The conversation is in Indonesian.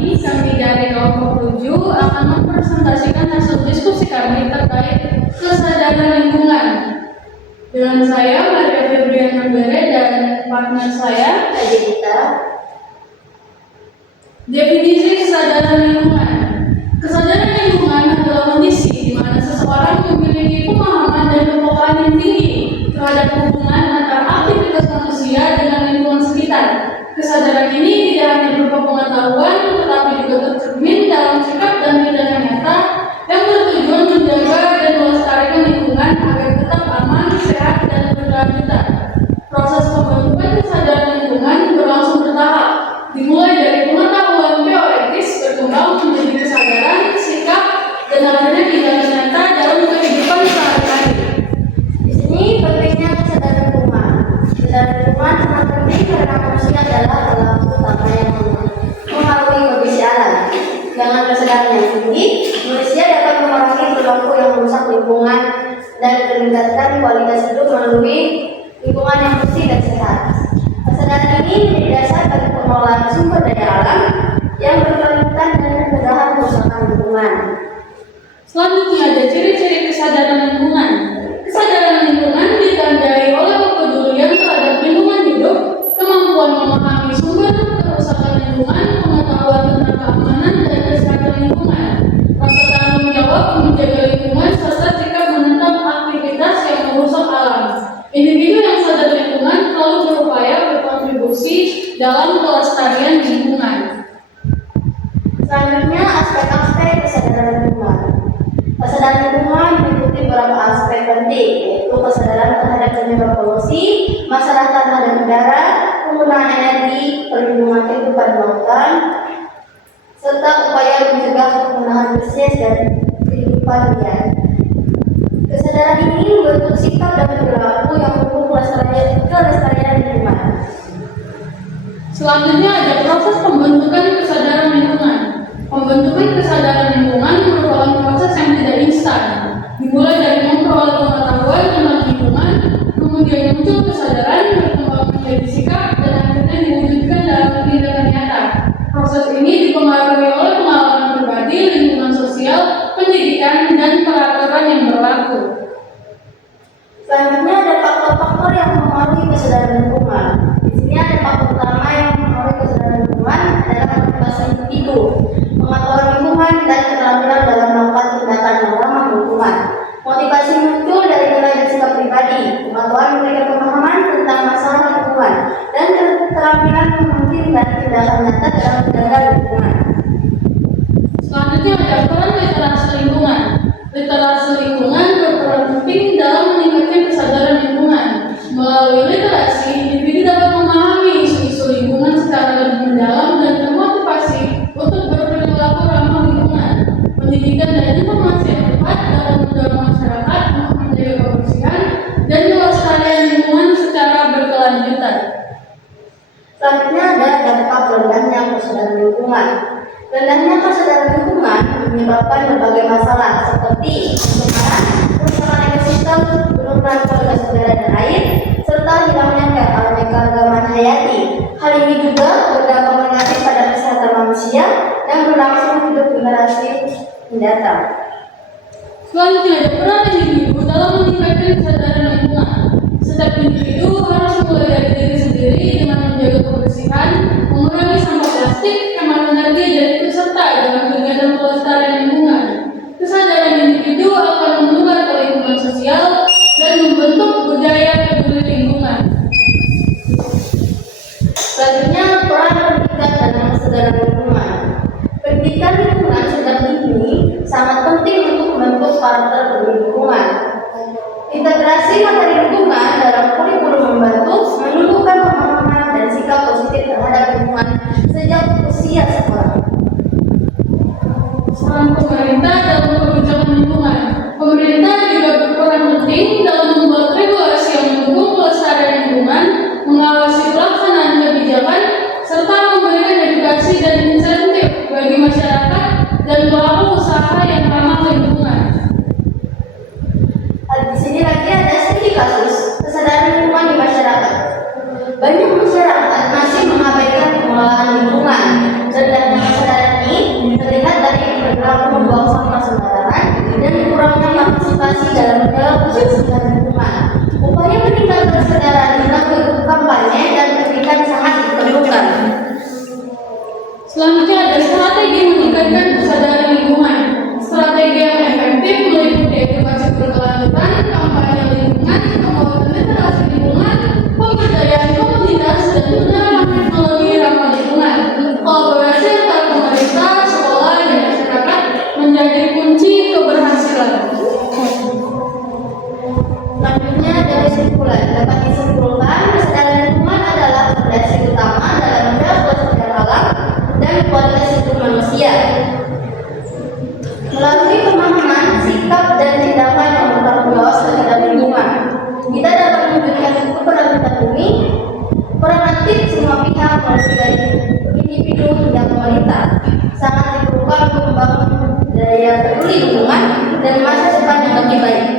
ini kami dari kelompok 7 akan mempresentasikan hasil diskusi kami terkait kesadaran lingkungan. Dengan saya, Maria Febriana Bere, dan partner saya, Adita. Definisi kesadaran lingkungan. Kesadaran lingkungan adalah kondisi di mana seseorang memiliki pemahaman dan kepekaan yang tinggi terhadap hubungan antara aktivitas manusia dengan lingkungan sekitar. Kesadaran ini tidak hanya berupa pengetahuan, tetapi juga tercermin dalam sikap dan tindakan nyata yang bertujuan menjaga dan melestarikan lingkungan agar tetap aman, sehat, dan berkelanjutan. Proses pembentukan kesadaran lingkungan berlangsung bertahap, dimulai dari pengetahuan teoretis berkembang menjadi kesadaran, sikap, dan akhirnya tindakan nyata dalam kehidupan sehari-hari. Di sini pentingnya kesadaran lingkungan. Kesadaran lingkungan sangat penting karena manusia adalah pelaku utama yang mengaruhi kondisi alam. Dengan kesadaran yang tinggi, manusia dapat mengurangi perilaku yang merusak lingkungan dan meningkatkan kualitas hidup melalui lingkungan yang bersih dan sehat. Kesadaran ini menjadi dasar bagi pengelolaan sumber daya alam yang berkelanjutan dan pencegahan kerusakan lingkungan. Selanjutnya ada ciri-ciri kesadaran lingkungan. Kesadaran lingkungan ditandai oleh kepedulian terhadap lingkungan hidup, kemampuan memahami sumber kerusakan lingkungan, pengetahuan tentang keamanan dan kesehatan lingkungan, rasa tanggung jawab menjaga lingkungan, serta sikap menentang aktivitas yang merusak alam. Individu yang sadar lingkungan selalu berupaya berkontribusi dalam kelestarian lingkungan. Selanjutnya, aspek-aspek kesadaran lingkungan. Kesadaran lingkungan meliputi beberapa aspek penting, yaitu kesadaran terhadap penyebab polusi, masalah tanah dan udara, penggunaan energi, perlindungan kehidupan lautan, serta upaya mencegah penggunaan spesies dan kehidupan liar. Kesadaran ini membentuk sikap dan perilaku yang mendukung kelestarian lingkungan. Selanjutnya ada proses pembentukan kesadaran lingkungan. Pembentukan kesadaran lingkungan merupakan proses yang tidak instan. Dimulai dari memperoleh pengetahuan tentang lingkungan, kemudian muncul kesadaran, berkembang menjadi sikap, dan akhirnya diwujudkan dalam tindakan nyata. Proses ini dipengaruhi oleh pengalaman pribadi, lingkungan sosial, pendidikan, dan peraturan yang berlaku. Selanjutnya ada faktor-faktor yang mempengaruhi kesadaran lingkungan. Di sini ada faktor utama yang mempengaruhi kesadaran lingkungan adalah motivasi individu, pengetahuan lingkungan, dan keterampilan dalam melakukan tindakan yang ramah lingkungan. Motivasi muncul dari nilai dan sikap pribadi, pengetahuan memberikan pemahaman tentang masalah lingkungan, dan keterampilan memungkinkan tindakan nyata dalam menjaga lingkungan. Selanjutnya ada peran literasi lingkungan. Literasi lingkungan berperan penting dalam meningkatkan kesadaran lingkungan. Melalui literasi, individu dapat memahami isu-isu lingkungan secara lebih mendalam dan termotivasi untuk berperilaku ramah lingkungan. Pendidikan dan informasi yang tepat dapat mendorong masyarakat untuk menjaga kebersihan dan kelestarian lingkungan secara berkelanjutan. Selanjutnya ada dampak rendahnya kesadaran lingkungan. Rendahnya kesadaran lingkungan menyebabkan berbagai masalah seperti pencemaran, kerusakan ekosistem, penurunan kualitas udara dan air, serta hilangnya keanekaragaman hayati. Hal ini juga berdampak negatif pada kesehatan manusia dan berlangsung hidup generasi mendatang. Selanjutnya ada peran individu dalam meningkatkan kesadaran lingkungan. Setiap individu harus mulai dari diri sendiri dengan menjaga kebersihan, mengurangi sampah plastik, hemat energi, dan ikut serta dalam kegiatan pelestarian lingkungan. Kesadaran individu akan menular ke lingkungan sosial dan membentuk budaya peduli lingkungan. Selanjutnya, peran pendidikan dalam kesadaran lingkungan. Pendidikan lingkungan sejak dini sangat penting untuk membentuk karakter peduli lingkungan. Integrasi materi lingkungan dalam kurikulum membantu menumbuhkan pemahaman dan sikap positif terhadap lingkungan sejak usia sekolah. Peran pemerintah dalam kebijakan lingkungan. Pemerintah juga berperan penting dalam membuat regulasi yang mendukung kelestarian lingkungan, mengawasi pelaksanaan kebijakan, serta memberikan edukasi dan insentif bagi masyarakat dan pelaku usaha yang ramah lingkungan. Di sini lagi ada studi kasus kesadaran lingkungan di masyarakat. Banyak masyarakat masih mengabaikan pengelolaan lingkungan, rendahnya kesadaran inovasi dalam menjaga kebersihan lingkungan. Upaya meningkatkan kesadaran melalui kampanye dan pendidikan sangat diperlukan. Selanjutnya ada strategi meningkatkan kesadaran lingkungan. Strategi yang efektif meliputi edukasi berkelanjutan, kampanye lingkungan, penguatan literasi lingkungan, pemberdayaan komunitas, dan penerapan teknologi ramah lingkungan. Kolaborasi antara pemerintah, sekolah, dan masyarakat menjadi kunci keberhasilan. Selanjutnya dari kesimpulan, dapat disimpulkan kesadaran lingkungan adalah fondasi utama dalam menjaga kelestarian alam dan kualitas hidup manusia. Melalui pemahaman, sikap, dan tindakan yang bertanggung jawab terhadap lingkungan, kita dapat mewujudkan keberlanjutan bumi. Peran aktif semua pihak, mulai dari individu hingga pemerintah, sangat diperlukan untuk membangun daya peduli lingkungan dan masa depan yang lebih baik.